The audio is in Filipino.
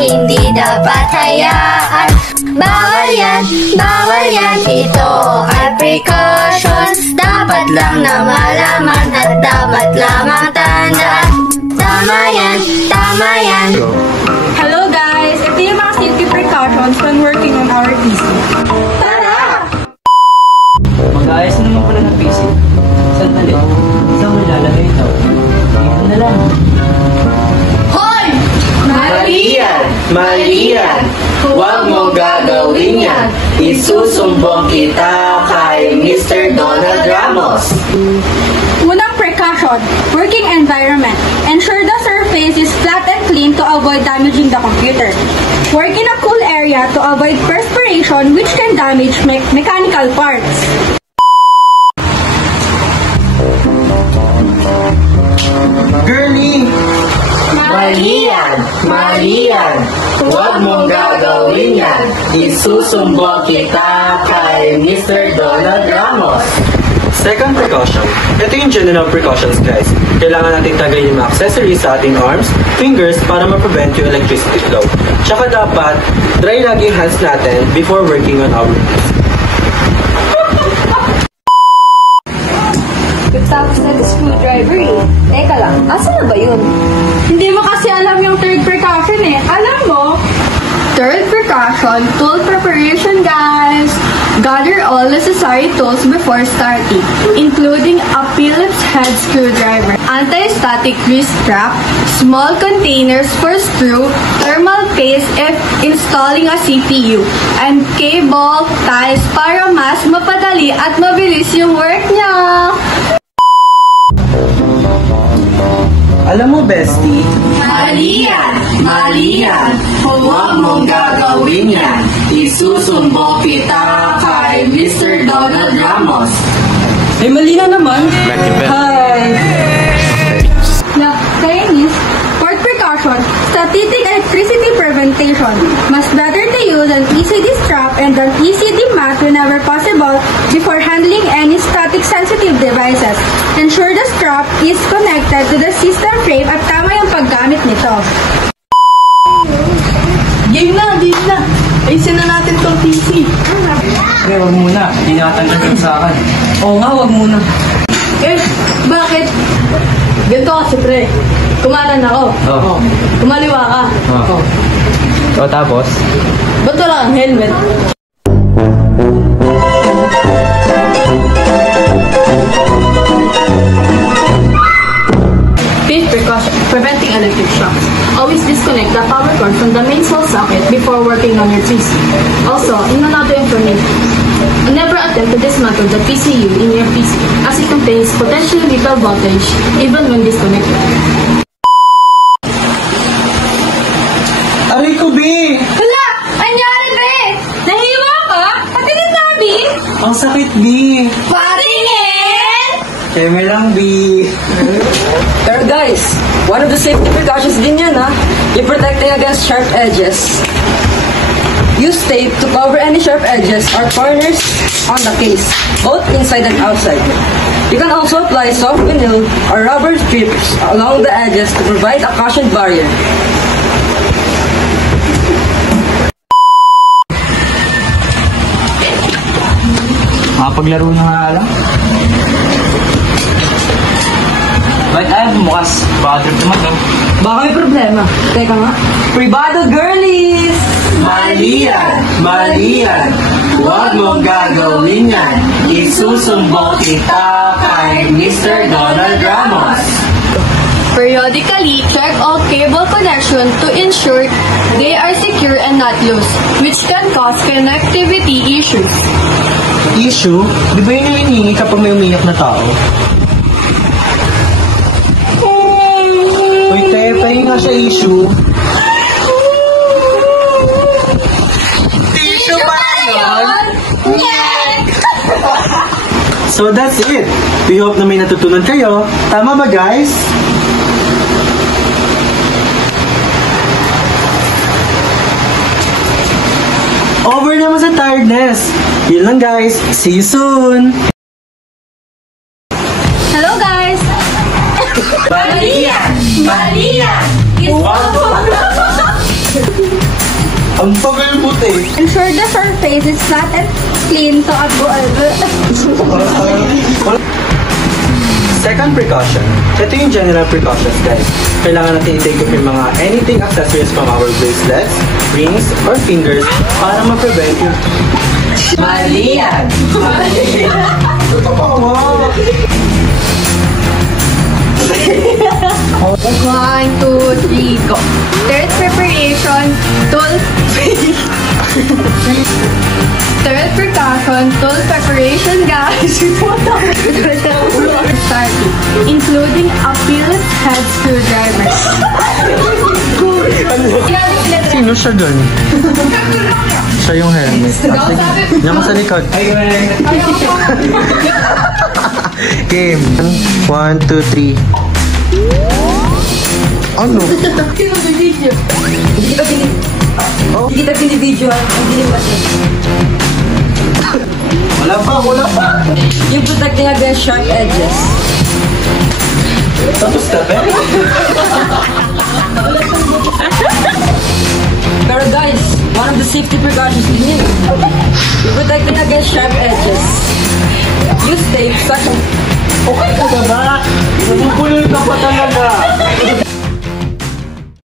hindi dapat hayaan. Bawal yan, ito ay precautions. Dapat lang na malaman at dapat lamang tandaan. Tama yan. Hello guys! Ito yung mga safety precautions when working on our PC. Tara! Mag-aayos na naman pala ng PC. Sandali, saan mo ilalagay ito? Dito na lang. Hoy! Mali yan! Huwag mo gagawin yan! Isusumbong kita kay Mr. Donald Ramos! Unang precaution, working environment. Ensure the surface is flat and clean to avoid damaging the computer. Work in a cool area to avoid perspiration which can damage mechanical parts. Girlie! Mali yan! Huwag mong gagawin yan! Isusumbong kita kay Mr. Donald Ramos! Second precaution. Ito yung general precautions, guys. Kailangan natin tagayin yung mga accessories sa ating arms, fingers para ma-prevent yung electricity flow. Tsaka dapat, dry lagi yung hands natin before working on our tools. Tapos na screwdriver eh. Teka lang, asa na ba yun? Hindi mo kasi alam yung third precaution eh. Alam mo? Third precaution, tool preparation guys. Gather all necessary tools before starting, including a Phillips head screwdriver, anti-static grease trap, small containers for screw, thermal paste if installing a CPU, and cable ties para mas mapadali at mabilis yung work niya. Alam mo, bestie, Mali yan! Huwag mong gagawin yan! Isusumbong kita kay Mr. Donald Ramos! Eh, mali na naman. Hi! Na, Chinese, fourth precaution, static electricity prevention. Mas better to use an ECD strap and an ECD mat whenever possible before handling any static sensitive devices. Ensure the strap is connected to the system frame at tama yung paggamit nito. Game na! Ayusin na natin tong PC. Pre, wag muna. Hindi nakatanggal sa akin. Oo nga, wag muna. Eh, bakit? Ganito kasi pre, kumanan ako. Oo. Kumaliwa ka. Oo. O tapos? Ba't wala kang helmet? Fifth precaution, preventing electric shocks. Always disconnect the power cord from the main wall socket before working on your PC. Also, in another information, never attempt to dismantle the PCU in your PC as it contains potentially lethal voltage even when disconnected. aray ko, B! Hala! Anyari, be? Nahiwa ka? Pati din nabi? Ang sakit, B! Patingin! Keme lang, B! Pero guys, one of the safety precautions din yan ha. You're protecting against sharp edges. Use tape to cover any sharp edges or corners on the case, both inside and outside. You can also apply soft vinyl or rubber strips along the edges to provide a caution barrier. Paglaro na nga lang. Bakit ayaw bumukas? Baka trip naman, no? Baka may problema. Teka nga. Privado girlies! Mali yan! Huwag mong gagawin yan! Isusumbong kita kay Mr. Donald Ramos! Periodically, check all cable connection to ensure they are secure and not loose, which can cause connectivity issues. Issue? Di ba yun yung hinihingi kapag may umiyak na tao? Uy, te, pahingi nga siya issue. Tissue ba yun? So that's it. We hope na may natutunan kayo. Tama ba, guys? Over naman sa tiredness. Yun lang, guys. See you soon. Hello guys! Mali yan! It's Ang tagal puti. Ensure the surface is flat and clean to avoid. Second precaution. Ito yung general precautions, guys. Kailangan natin i-take off yung mga anything accessories from our bracelets, rings, or fingers para ma-prevent yung... Mali yan! One, two, three, go. Third preparation, tool. Third precaution, tool preparation, guys. Starting, including a Phillips head screwdriver. Sino siya dun? Siya yung helmet. Diyan ko sa likod. Game. 1, 2, 3. Ano? Hindi kita binibidyo. Hindi ba siya? Wala pa. Yung protecting against sharp edges. Tapos na, Pero guys, one of the safety precautions din yun. You're protecting against sharp edges. Use tape such as... okay ka ba? Nabubulol ka pa talaga.